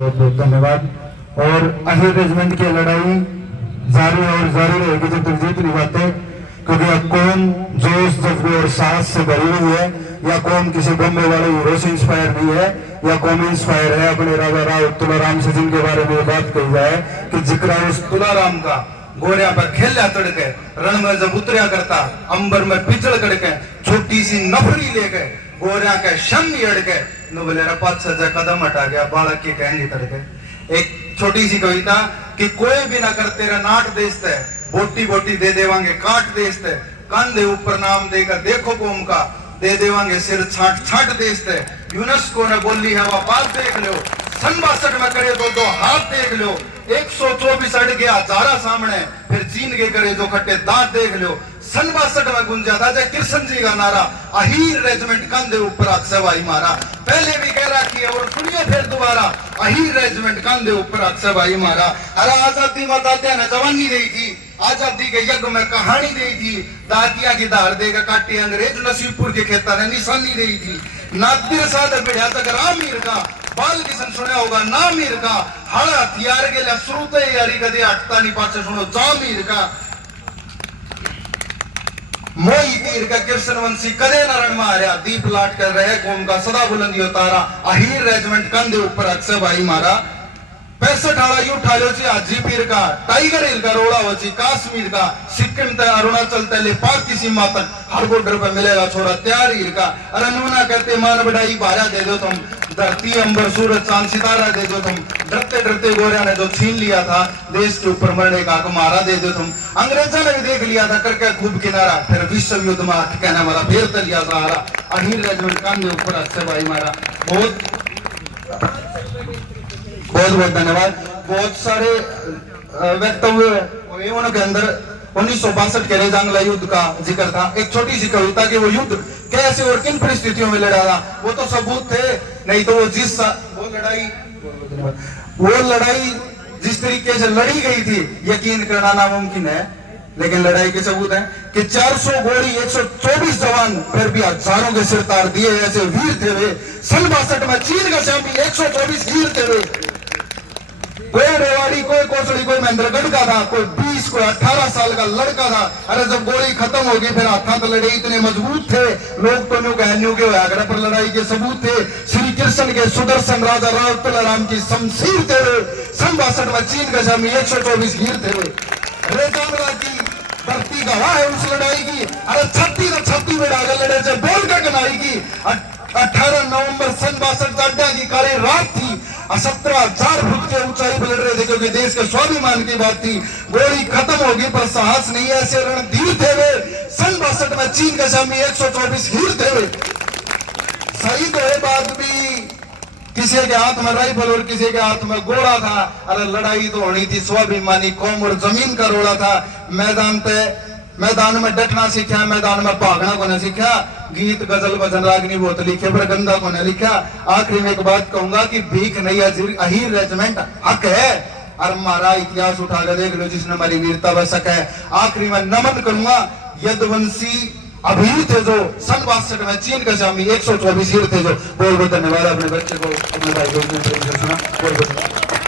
बहुत बहुत धन्यवाद। और अहिर रेजिमेंट की लड़ाई जारी और जारी रहेगी जब तक जीत नहीं पाते, क्योंकि अब कौम जोश जज्बे और साहस से भरी हुई है। या कौम किसी बम्बे वाले हीरो से इंस्पायर नहीं है, या कौम इंस्पायर है अपने राजा राव तुलाराम से, जिनके बारे में बात कही जाए कि जिक्र उस तुलाराम का गोरिया पर खेला तड़के रण में जब उतरिया करता, अंबर में पिचड़ करके छोटी सी नफरी लेके गोरिया के शम अड़के नो बोले 5-6 कदम हटा गया बालक के कहेंगे तड़के। एक छोटी सी कविता कि कोई भी ना कर तेरा नाट देते, बोटी बोटी दे देवांगे काट देते, कंधे ऊपर नाम देगा देखो कौम का, दे देवांगे सिर छाट छाट देते। यूनेस्को ने बोली है वह देख लो, 62 में करे तो 2 हाथ देख लो, 124 अड़ गया हजारा सामने, फिर चीन के करे जो खट्टे दांत देख लो। 62 में गुंजा था जय कृष्ण जी का नारा, अहीर रेजिमेंट कंधे ऊपर अक्षवाई मारा। पहले भी कह रखी है और सुनिए फिर दोबारा, अहीर रेजिमेंट कंधे ऊपर अक्षवाई मारा। अरे आजादी में दादिया ने जवानी दी थी, आजादी के यज्ञ में कहानी दी थी, दादिया की धार देकर काटी अंग्रेज नसीबपुर के खेता ने निशानी दी थी। नादिर साध बिढ़ा तक रामीर का, बाल किसन सुना होगा नामीर का, हड़ा हथियार के लिए श्रुते यारी कदे हटता नहीं पाछे सुनो जामीर का। मोई तीर का कृष्णवंशी कदे नरण मारा, दीप लाट कर रहे कौम का सदा बुलंदी उतारा, अहीर रेजिमेंट कंधे ऊपर अक्षय भाई मारा। 65 आला यू ठालो ची हाजी पीर का, टाइगर हिल का रोड़ा हो ची काश्मीर का, सिक्किम तक अरुणाचल तले पाक की सीमा तक हर बॉर्डर पे मिलेगा छोरा तैयार हीर का। अरे नूना कहते मान बढ़ाई भारा दे दो तुम, धरती अंबर सूरज चांद सितारा दे दो तुम, डरते डरते गोरिया ने जो छीन लिया था देश के ऊपर मरने का मारा दे दो तुम। अंग्रेजों ने भी देख लिया था करके खूब किनारा, फिर विश्व युद्ध में हाथ कहना वाला फेर तलिया सहारा, अहीर रेजिमेंट कान के ऊपर अच्छे भाई मारा। बहुत बहुत धन्यवाद। बहुत सारे वक्तव्य उनके अंदर 1962 के रेजांगला युद्ध का जिक्र था। एक छोटी सी कविता कि वो युद्ध कैसे और किन परिस्थितियों में लड़ा था, वो तो सबूत थे, नहीं तो वो वो लड़ाई जिस तरीके से लड़ी गई थी यकीन करना नामुमकिन है, लेकिन लड़ाई के सबूत है कि 400 गोली 124 जवान फिर भी हजारों के सिर तार दिए, ऐसे वीर थे वे। 62 में चीन का शामी 124 वीर थे वे। कोई रेवाड़ी, कोई कोसड़ी, कोई महेंद्रगढ़ का था, कोई 20, कोई 18 साल का लड़का था। अरे जब गोली खत्म हो गई फिर हाथा तो लड़े इतने मजबूत थे लोग, तो न्यू के आगरा पर लड़ाई के सबूत थे। श्री कृष्ण के सुदर्शन राजा राव तुलाराम की शमशीर थे वे। 62 में चीन का शामी 124 वीर थे वे। रेजांगला की धरती गवाह है उस लड़ाई की। अरे 36 में डागर लड़े थे बोल का कनाई की। 18 नवंबर 62 अड्डा की काली रात थी, 17,000 फुट के ऊंचाई पर लड़ रहे थे क्योंकि देश के स्वाभिमान की बात थी। गोली खत्म होगी पर साहस नहीं, ऐसे रणधीर थे वे। 62 में चीन का शामी 124 वीर थे वे। सही तो है बात भी, किसी के हाथ में राइफल और किसी के हाथ में गोला था। अरे लड़ाई तो होनी थी स्वाभिमानी कौम और जमीन का रोड़ा था। मैदान में डटना सीखा, मैदान में भागना को नहीं सीखा। गीत गजल भजन रागनी बहुत लिखे पर गंदा को नहीं लिखा। आखिरी में एक बात कहूंगा कि भीख नहीं अहीर रेजिमेंट हक है, और हमारा इतिहास उठा कर देख लो जिसने हमारी वीरता बसक है। आखिरी में नमन करूंगा यदुवंशी अभीर थे जो 62 में चीन का शामी 124 वीर थे जो। बहुत बहुत धन्यवाद अपने बच्चे को अपने भाई को सुना। बहुत बहुत